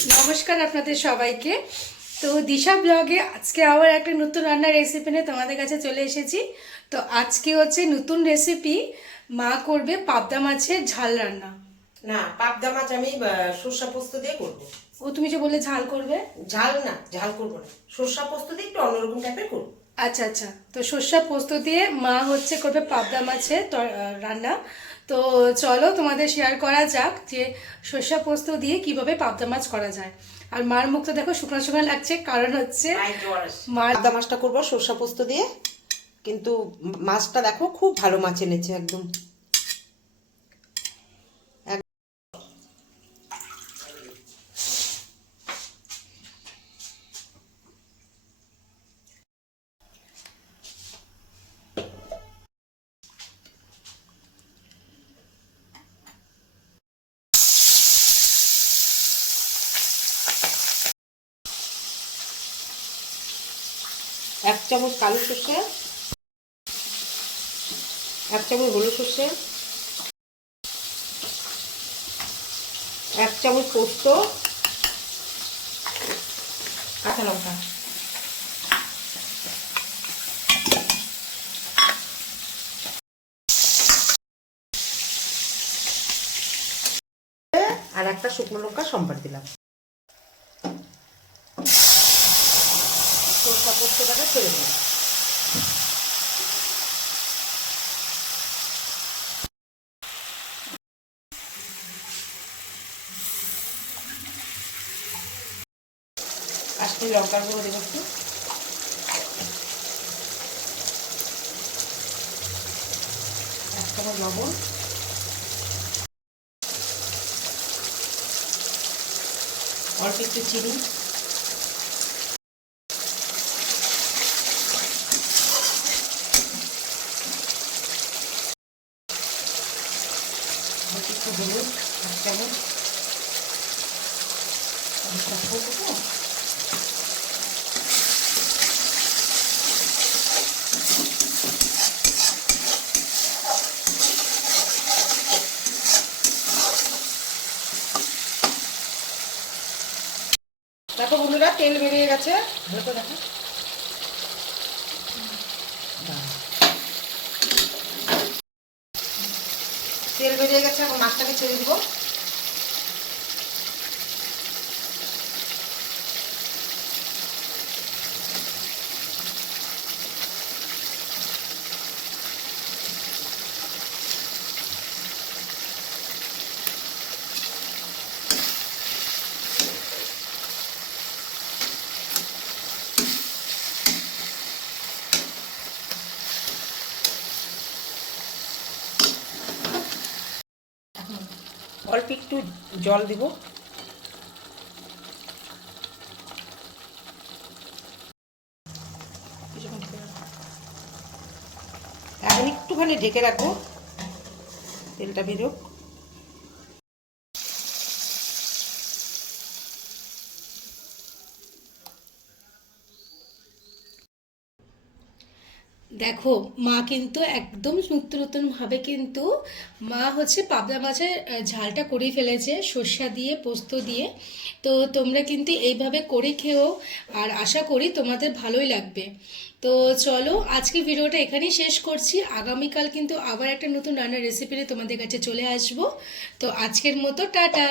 নমস্কার আপনাদের সবাইকে। তো দিশা ব্লগে আজকে আবার একটা নতুন রান্নার রেসিপি নিয়ে তোমাদের কাছে চলে এসেছি। তো আজকে হচ্ছে নতুন রেসিপি মা করবে পাবদা মাছের ঝাল রান্না। না পাবদা মাছ আমি সর্ষা পোস্ত দিয়ে করব। ও তুমি যে বললে ঝাল করবে? ঝাল না ঝাল করব না। সর্ষা পোস্ত দিয়ে একটু অন্যরকম টাইপের করব। আচ্ছা আচ্ছা। তো সর্ষা পোস্ত দিয়ে মা হচ্ছে করবে পাবদা মাছের রান্না। তো চলো তোমাদের শেয়ার করা যাক যে সর্ষা পোস্ত দিয়ে কীভাবে পাবদা মাছ করা যায়। আর মার মুখ তো দেখো শুকনো শুকনো লাগছে কারণ হচ্ছে মার পাবদা মাছটা করব সর্ষা পোস্ত দিয়ে। কিন্তু মাছটা দেখো খুব ভালো মাছ এনেছে একদম। এক চামচ কালো সর্ষে, এক চামচ হলুদ সর্ষে, এক চামচ পোস্ত, কাঁচা লঙ্কা। আর একটা শুকনো লঙ্কা সম্বার দিলাম। সরষা পোস্তটাকে ছেড়ে দিলাম কাশ্মীর লঙ্কার গুঁড়ো দেবো একটু। এক চামচ লবণ। অল্প একটু চিনি অল্প একটু হলুদ এক চামচ দেখো বন্ধুরা তেল বেরিয়ে গেছে। ভালো দেখো। তেল বেরিয়ে গেছে এখন মাছটাকে ছেড়ে দিব। অল্প একটু জল দিব। এখন একটুখানি ঢেকে রাখব। তেলটা বেরোক। দেখো, মা কিন্তু একদম নতুন নতুন ভাবে কিন্তু মা হচ্ছে পাবদা মাছের ঝালটা করে ফেলেছে, সর্ষা দিয়ে, পোস্ত দিয়ে। তো তোমরা কিন্তু এইভাবে করে খেও আর আশা করি তোমাদের ভালোই লাগবে। তো চলো আজকে ভিডিওটা এখানেই শেষ করছি। আগামীকাল কিন্তু আবার একটা নতুন রান্নার রেসিপি নিয়ে তোমাদের কাছে চলে আসব। তো আজকের মতো টাটা!